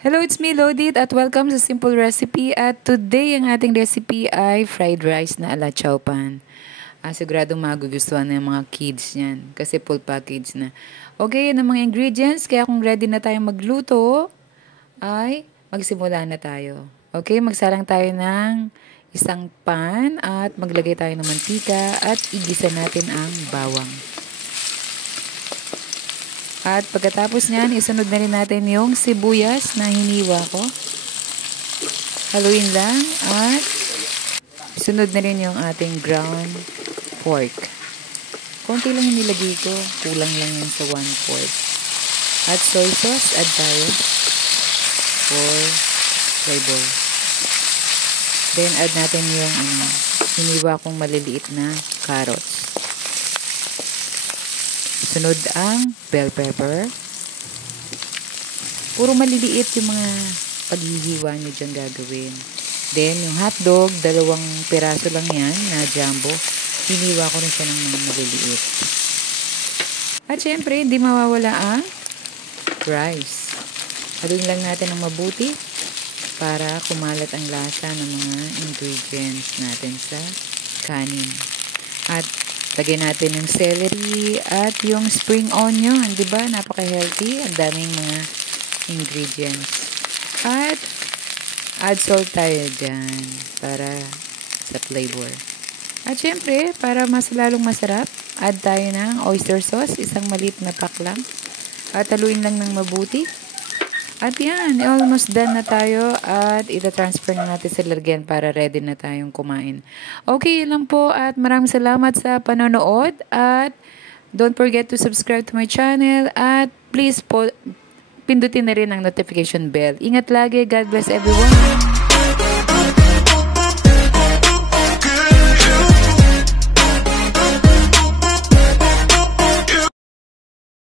Hello, it's me, Lodit, at welcome sa Simple Recipe. At today, ang ating recipe ay fried rice na ala chow pan. Siguradong magugustuhan ng mga kids niyan kasi full package na. Okay, yan ang mga ingredients. Kaya kung ready na tayong magluto, ay magsimula na tayo. Okay, magsalang tayo ng isang pan at maglagay tayo ng mantika at igisa natin ang bawang. At pagkatapos niyan, isunod na rin natin yung sibuyas na hiniwa ko. Haluin lang at isunod na rin yung ating ground pork. Konti lang yung nilagay ko, kulang lang yun sa 1/4. At soy sauce, add tayo for flavor. Then add natin yung hiniwa kong maliliit na carrots. Sunod ang bell pepper. Puro maliliit yung mga paghihiwa nyo dyan gagawin. Then, yung hotdog, 2 piraso lang yan na jumbo. Hiniwa ko rin siya ng mga maliliit. At syempre, hindi mawawala ang rice. Haluin lang natin ng mabuti para kumalat ang lasa ng mga ingredients natin sa kanin. At lagyan natin ng celery at yung spring onion, di ba? Napaka-healthy. Ang daming mga ingredients. At add salt tayo dyan para sa flavor. At syempre, para mas lalong masarap, add tayo ng oyster sauce, isang maliit na pack lang. At haluin lang ng mabuti. At yan, almost done na tayo at ita-transfer na natin sa lalagyan para ready na tayong kumain. Okay, yun lang po at maraming salamat sa panonood at don't forget to subscribe to my channel at please po pindutin na rin ang notification bell. Ingat lagi. God bless everyone.